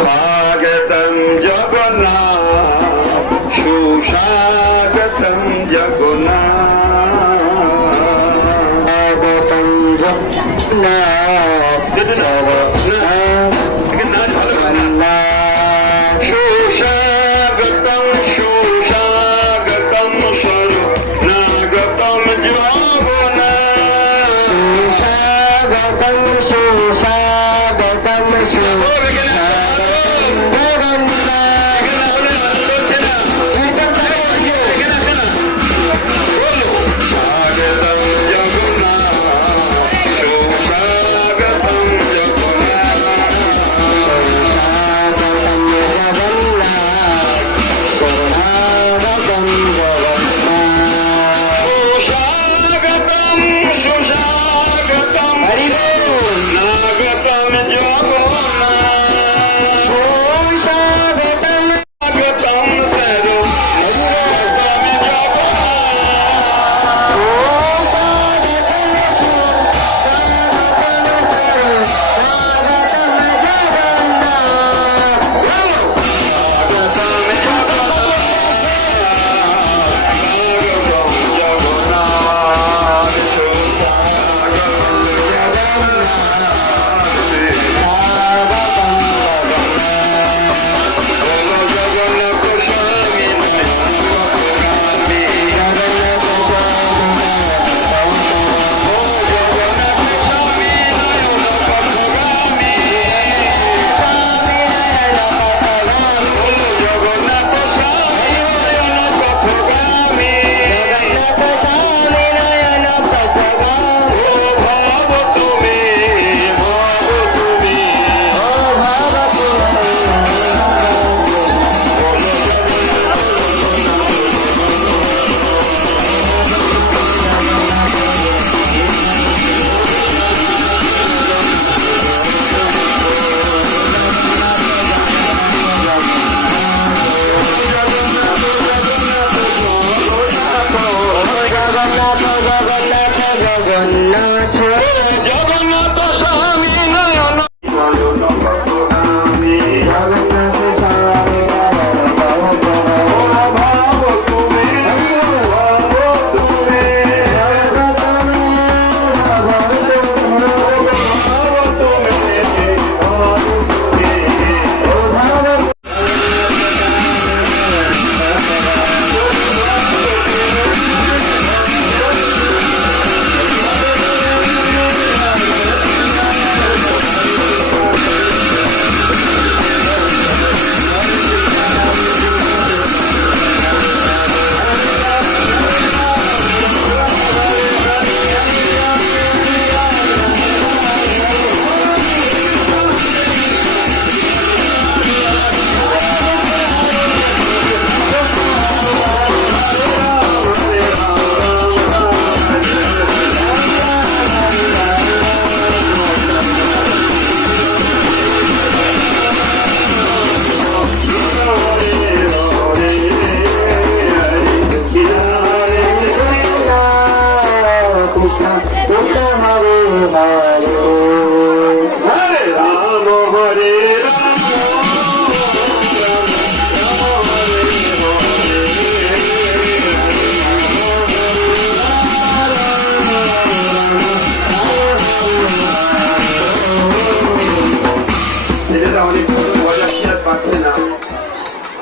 স্বাগতম জগন্নাথ সুস্বাগতম জগন্নাথ জগন্নাথ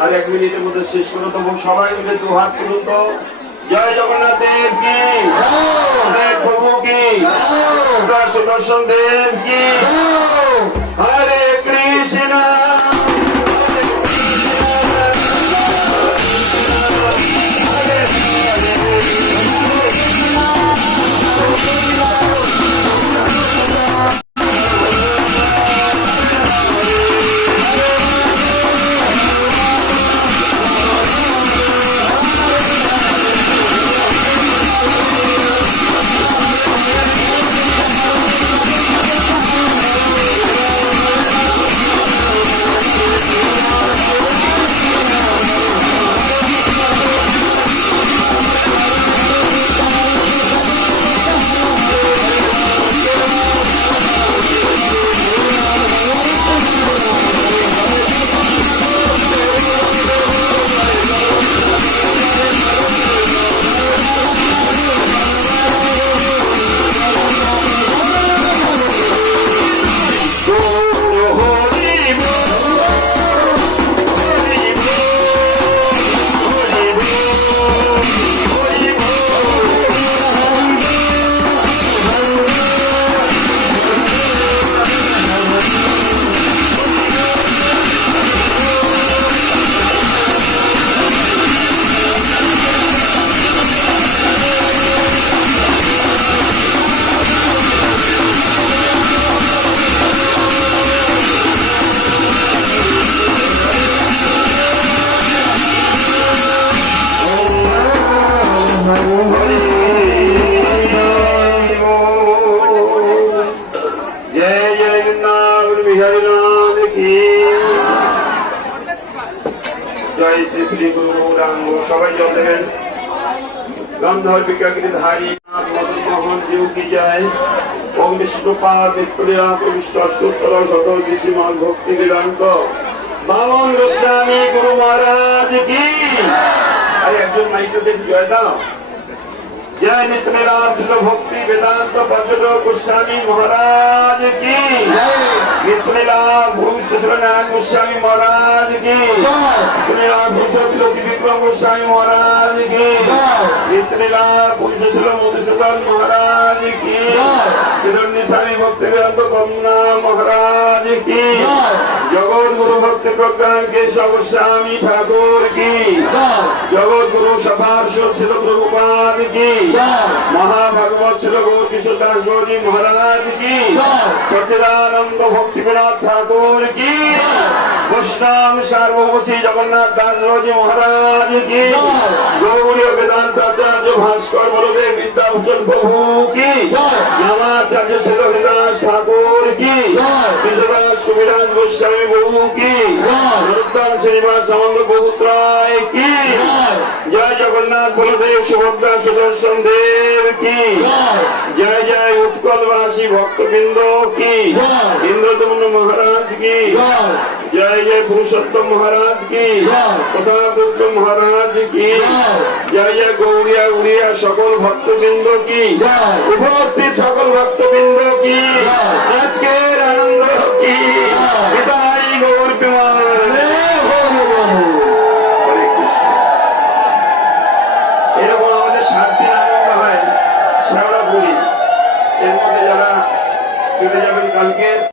আর এক মিনিটের মধ্যে শেষ করো তো সবাই মিলে দু হাত তুলুন তো। জয় জগন্নাথ দেব কি? প্রভু কি? আপনারা কোনো শুনবেন কি जय जय वृंदावन बिहारी राम की जय श्री श्री गुरु राम सबाई जल देवें गंधर्व विकृतधारी मदन मोहन जीव की जय ओम विष्णुपाद विष्णुरा विष्णुस्तोत्र सतो ऋषि मान भक्ति वेदांत बावन गोस्वामी गुरु महाराज की अरे अर्जुन माइक जयदा গোস্বামী মহারাজ কি নিত্যলীলা ভূষণ নারায়ণ গোস্বামী মহারাজ কি নিত্যলীলা ভূষণ ছিল বিক্রম গোস্বামী মহারাজ কি নিত্যলীলা ভূষণ ছিল মধুসূদন মহারাজ কি হিরণ্য স্বামী ভক্তি বেদান্ত কমনা মহারাজ কি জগৎ গুরু ভক্তি প্রজ্ঞান কেশব গোস্বামী ঠাকুর কি? জগৎ গুরু সভার্ষ প্রভুপাদ কি? মহাভাগবত ছিল গৌর কিশোর দাস গৌরী মহারাজ কি? সচিদানন্দ ভক্তিবিনোদ ঠাকুর কি? বৈষ্ণব সার্বভৌমী জগন্নাথ দাস গৌরী মহারাজ কি? গৌরী বেদান্ত আচার্য ভাস্কর বলদেব বিদ্যাভূষণ প্রভু কি? ছিল হরিদাস ঠাকুর কি? বহু কি নরোত্তম শ্রীনিবাস সামন্ত বহুত্রায় কি? জয়। জগন্নাথ বলদেব সুভদ্রা সুদর্শন দেব কি? জয়। জয় উৎকলবাসী ভক্তবৃন্দ কি? ইন্দ্রদমন মহারাজ কি? জয়। জয় পুরুষোত্তম মহারাজ কি? প্রতাপদত্ত মহারাজ কি? জয়। জয় গৌরিয়া উড়িয়া সকল ভক্তবৃন্দ কি? উপস্থিত সকল ভক্তবৃন্দ কি? আজকে